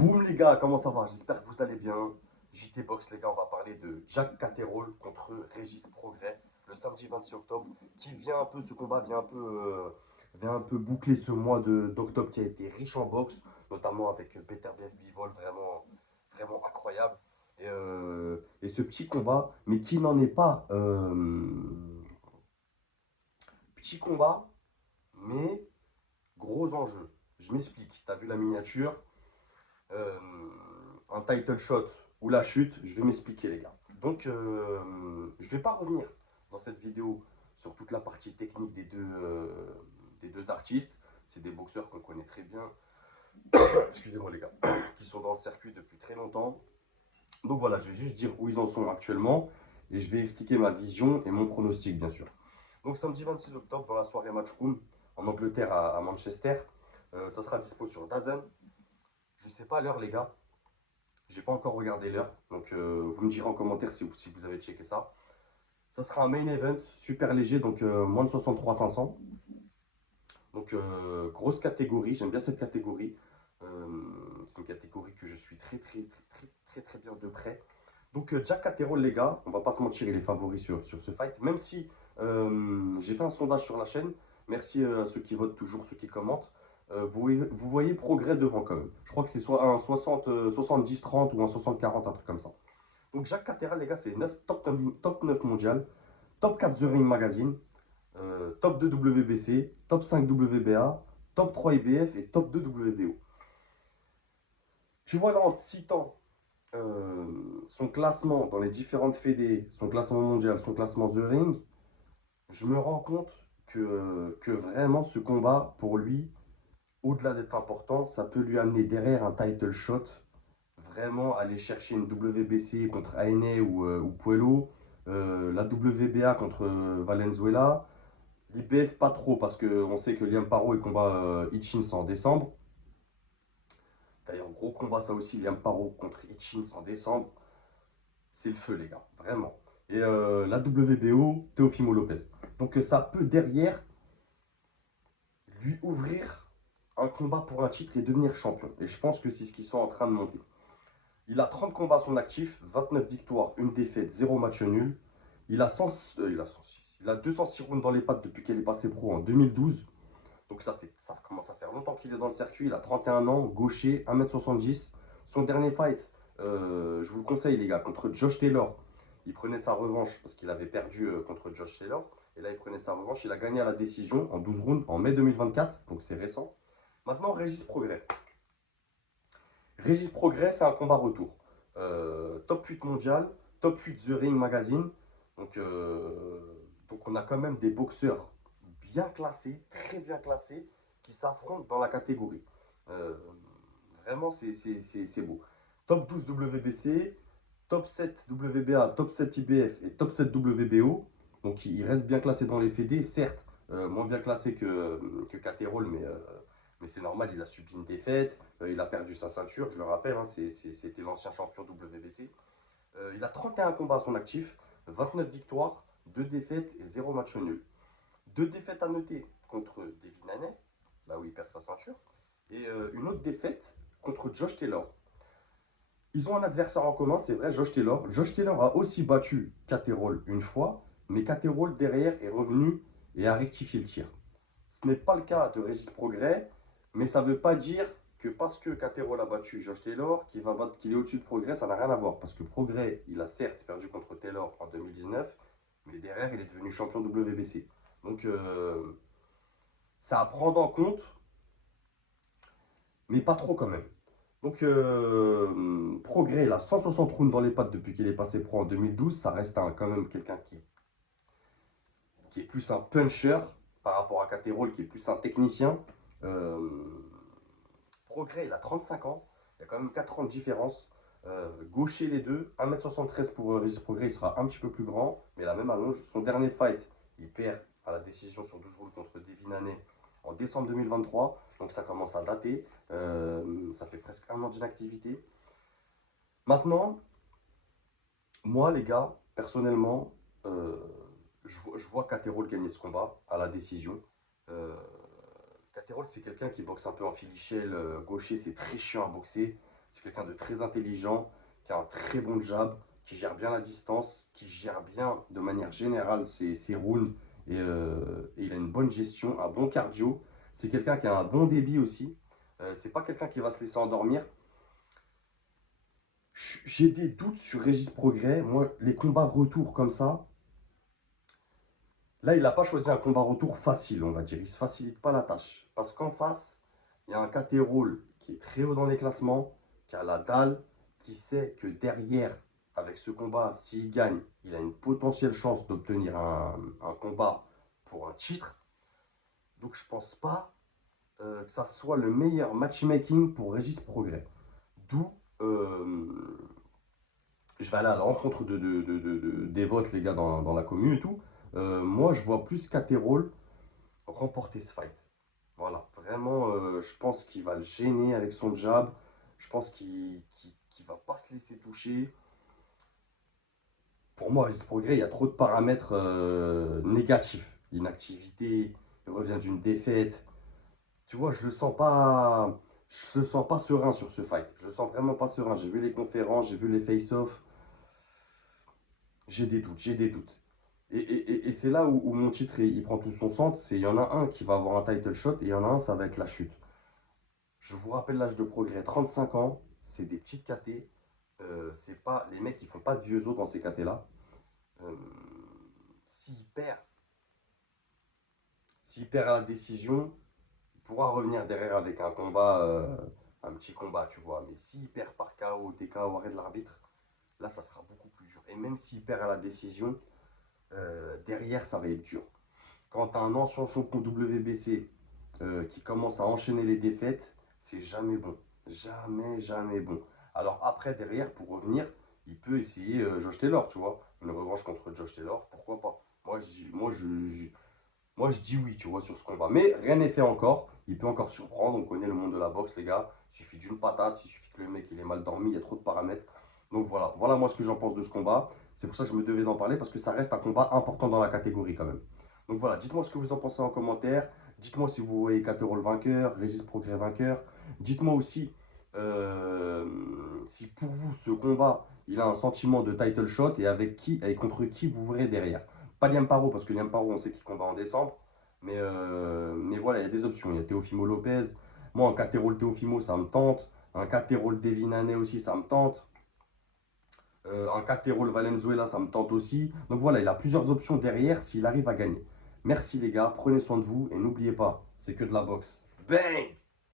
Boum les gars, comment ça va? J'espère que vous allez bien. JT Box les gars, on va parler de Jack Catterall contre Régis Progrès le samedi 26 octobre qui vient un peu, ce combat vient un peu boucler ce mois d'octobre qui a été riche en boxe, notamment avec Peter BF Bivol, vraiment incroyable. Et ce petit combat, mais qui n'en est pas petit combat, mais gros enjeu. Je m'explique, t'as vu la miniature? euh, un title shot ou la chute, je vais m'expliquer les gars. Donc je vais pas revenir dans cette vidéo sur toute la partie technique des deux artistes. C'est des boxeurs qu'on connaît très bien, excusez-moi les gars, qui sont dans le circuit depuis très longtemps. Donc voilà, je vais juste dire où ils en sont actuellement et je vais expliquer ma vision et mon pronostic bien sûr. Donc samedi 26 octobre dans la soirée Matchroom en Angleterre à Manchester, ça sera dispo sur Dazen. Je sais pas l'heure les gars, j'ai pas encore regardé l'heure, donc vous me direz en commentaire si vous avez checké ça. Ça sera un main event super léger, donc moins de 63 500. Donc grosse catégorie, j'aime bien cette catégorie. C'est une catégorie que je suis très bien de près. Donc Jack Catterall les gars, on va pas se mentir, il est favori sur ce fight. Même si j'ai fait un sondage sur la chaîne, merci à ceux qui votent toujours, ceux qui commentent. Vous voyez progrès devant quand même. Je crois que c'est soit un 60, 70-30 ou un 60-40, un truc comme ça. Donc Jacques Catterall, les gars, c'est top 9 mondial, top 4 The Ring Magazine, top 2 WBC, top 5 WBA, top 3 IBF et top 2 WBO. Tu vois là en te citant son classement dans les différentes fédés, son classement mondial, son classement The Ring, je me rends compte que vraiment ce combat, pour lui, au-delà d'être important, ça peut lui amener derrière un title shot. Vraiment aller chercher une WBC contre ANA ou Puello, la WBA contre Valenzuela, l'IBF pas trop parce qu'on sait que Liam Paro il combat Hitchins en décembre. D'ailleurs, gros combat ça aussi, Liam Paro contre Hitchins en décembre. C'est le feu les gars, vraiment. Et la WBO, Teofimo Lopez. Donc ça peut derrière lui ouvrir un combat pour un titre et devenir champion. Et je pense que c'est ce qu'ils sont en train de monter. Il a 30 combats à son actif, 29 victoires, une défaite, 0 match nul. Il a, 100, il a 206 rounds dans les pattes depuis qu'il est passé pro en 2012. Donc ça commence à faire longtemps qu'il est dans le circuit. Il a 31 ans, gaucher, 1m70. Son dernier fight, je vous le conseille les gars, contre Josh Taylor. Il prenait sa revanche parce qu'il avait perdu contre Josh Taylor. Et là, il prenait sa revanche. Il a gagné à la décision en 12 rounds en mai 2024. Donc c'est récent. Maintenant, Régis Progrès. Régis Progrès, c'est un combat retour. Top 8 mondial, top 8 The Ring Magazine. Donc, donc on a quand même des boxeurs bien classés, très bien classés, qui s'affrontent dans la catégorie. Euh, Vraiment, c'est beau. Top 12 WBC, top 7 WBA, top 7 IBF et top 7 WBO. Donc il reste bien classé dans les fédés, certes, moins bien classé que Catterall, mais c'est normal, il a subi une défaite, il a perdu sa ceinture, je le rappelle, hein, c'était l'ancien champion WBC. Il a 31 combats à son actif, 29 victoires, 2 défaites et 0 match nul. 2 défaites à noter contre Devin Haney, là où il perd sa ceinture, et une autre défaite contre Josh Taylor. Ils ont un adversaire en commun, c'est vrai, Josh Taylor. Josh Taylor a aussi battu Catterall une fois, mais Catterall derrière est revenu et a rectifié le tir. Ce n'est pas le cas de Régis Progrès, mais ça ne veut pas dire que parce que Catterall a battu Josh Taylor, qu'il est au-dessus de Progrès, ça n'a rien à voir. Parce que Progrès, il a certes perdu contre Taylor en 2019, mais derrière, il est devenu champion WBC. Donc, ça à prendre en compte, mais pas trop quand même. Donc, Progrès, il a 160 rounds dans les pattes depuis qu'il est passé pro en 2012. Ça reste quand même quelqu'un qui est plus un puncher par rapport à Catterall, qui est plus un technicien. Euh, Progrès, il a 35 ans. Il y a quand même 4 ans de différence. Gaucher les deux. 1m73 pour Régis Progrès, il sera un petit peu plus grand, mais la même allonge. Son dernier fight, il perd à la décision sur 12 rounds contre Devin Haney en décembre 2023. Donc ça commence à dater. Ça fait presque un an d'inactivité. Maintenant, moi les gars, personnellement, je vois Catterall gagner ce combat à la décision. Catterall, c'est quelqu'un qui boxe un peu en filichelle gaucher, c'est très chiant à boxer. C'est quelqu'un de très intelligent, qui a un très bon jab, qui gère bien la distance, qui gère bien de manière générale ses rounds et il a une bonne gestion, un bon cardio. C'est quelqu'un qui a un bon débit aussi. C'est pas quelqu'un qui va se laisser endormir. J'ai des doutes sur Régis Prograis. Moi, les combats retour comme ça, là, il n'a pas choisi un combat retour facile, on va dire. Il ne se facilite pas la tâche. Parce qu'en face, il y a un Caterol qui est très haut dans les classements, qui a la dalle, qui sait que derrière, avec ce combat, s'il gagne, il a une potentielle chance d'obtenir un combat pour un titre. Donc, je ne pense pas que ça soit le meilleur matchmaking pour Régis Prograis. D'où je vais aller à la rencontre des votes, les gars, dans la commune et tout. Moi, je vois plus Caterol remporter ce fight. Voilà, vraiment, je pense qu'il va le gêner avec son jab. Je pense qu'il va pas se laisser toucher. Pour moi, Régis Prograis, il y a trop de paramètres négatifs. Inactivité, il revient d'une défaite. Tu vois, je le sens pas serein sur ce fight. Je le sens vraiment pas serein. J'ai vu les conférences, j'ai vu les face-off. J'ai des doutes, j'ai des doutes. Et c'est là où mon titre il prend tout son sens. C'est il y en a un qui va avoir un title shot et il y en a un, ça va être la chute. Je vous rappelle l'âge de Progrès, 35 ans, c'est des petites KT. C'est pas, les mecs, ils font pas de vieux os dans ces KT-là. Euh, s'il perd, s'il perd à la décision, il pourra revenir derrière avec un combat, un petit combat, tu vois. Mais s'il perd par KO, TKO, arrêt de l'arbitre, là, ça sera beaucoup plus dur. Et même s'il perd à la décision, derrière, ça va être dur. Quand tu as un ancien champion WBC qui commence à enchaîner les défaites, c'est jamais bon. Jamais, jamais bon. Alors après, derrière, pour revenir, il peut essayer Josh Taylor, tu vois. Une revanche contre Josh Taylor, pourquoi pas. Moi, je dis oui, tu vois, sur ce combat. Mais rien n'est fait encore. Il peut encore surprendre. On connaît le monde de la boxe, les gars. Il suffit d'une patate, il suffit que le mec il ait mal dormi, il y a trop de paramètres. Donc voilà, voilà moi ce que j'en pense de ce combat. C'est pour ça que je me devais d'en parler parce que ça reste un combat important dans la catégorie quand même. Donc voilà, dites-moi ce que vous en pensez en commentaire. Dites-moi si vous voyez Caterol vainqueur, Régis Progrès vainqueur. Dites-moi aussi euh, si pour vous ce combat il a un sentiment de title shot et avec qui et contre qui vous verrez derrière. Pas Liam Paro parce que Liam Paro on sait qu'il combat en décembre. Mais voilà, il y a des options. Il y a Teofimo Lopez. Moi, un Caterol Teofimo, ça me tente. Un Caterol Devin Haney aussi, ça me tente. Un Caterol Valenzuela, ça me tente aussi. Donc voilà, il a plusieurs options derrière s'il arrive à gagner. Merci les gars, prenez soin de vous et n'oubliez pas, c'est que de la boxe. Bang!